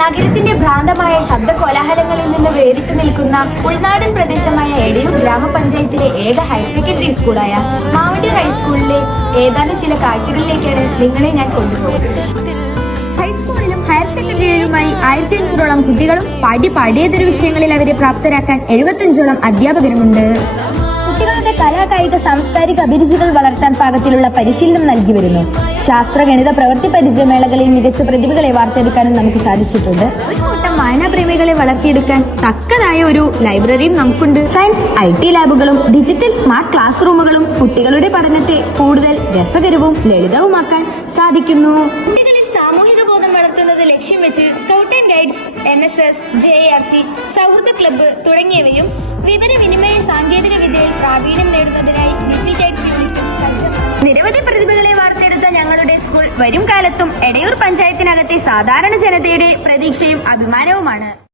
നഗരത്തിന്റെ ഭ്രാന്തമായ ശബ്ദ കോലാഹലങ്ങളിൽ നിന്ന് വേറിട്ട് നിൽക്കുന്ന ഉൾനാടൻ പ്രദേശമായ എടയൂർ ഗ്രാമപഞ്ചായത്തിലെ ഏക ഹയർ സെക്കൻഡറി സ്കൂളായ മാവണ്ടി ഹൈസ്കൂളിലെ ഏതാനും ചില കാഴ്ചകളിലേക്കാണ് നിങ്ങളെ ഞാൻ കൊണ്ടുപോകുന്നത്. ഹൈസ്കൂളിലും ഹയർ സെക്കൻഡറിയിലുമായി 1500ഓളം കുട്ടികളും പാഠ്യേതര വിഷയങ്ങളിൽ അവരെ പ്രാപ്തരാക്കാൻ 75ഓളം അധ്യാപകരുമുണ്ട്. കുട്ടികളുടെ കലാകായിക സാംസ്കാരിക അഭിരുചികൾ വളർത്താൻ പാകത്തിലുള്ള പരിശീലനം നൽകി വരുന്നു. ശാസ്ത്ര ഗണിത പ്രവൃത്തി പരിചയമേളകളിൽ മികച്ച പ്രതിഭകളെ വാർത്തെടുക്കാനും നമുക്ക് സാധിച്ചിട്ടുണ്ട്. ഒരു കൂട്ടം വായനാപ്രേമികളെ വളർത്തിയെടുക്കാൻ തക്കതായ ഒരു ലൈബ്രറിയും നമുക്കുണ്ട്. സയൻസ് IT ലാബുകളും ഡിജിറ്റൽ സ്മാർട്ട് ക്ലാസ് റൂമുകളും കുട്ടികളുടെ പഠനത്തെ കൂടുതൽ രസകരവും ലളിതവുമാക്കാൻ സാധിക്കുന്നു. കുട്ടികളിൽ സാമൂഹിക ബോധം വളർത്തുന്നത് ലക്ഷ്യം വെച്ച് scout and guides, NSS, JRC, സൗഹൃദ ക്ലബ്ബ് തുടങ്ങിയവയും വിവരവിനിമയ സാങ്കേതിക വിദ്യയിൽ പ്രാവീണ്യം നേടുന്നതിനായി ഡിജിറ്റൈസ് യൂണിറ്റും നിരവധി പ്രതിഭകളെ വാർത്തെടുത്ത ഞങ്ങളുടെ സ്കൂൾ വരും കാലത്തും എടയൂർ പഞ്ചായത്തിനകത്തെ സാധാരണ ജനതയുടെ പ്രതീക്ഷയും അഭിമാനവുമാണ്.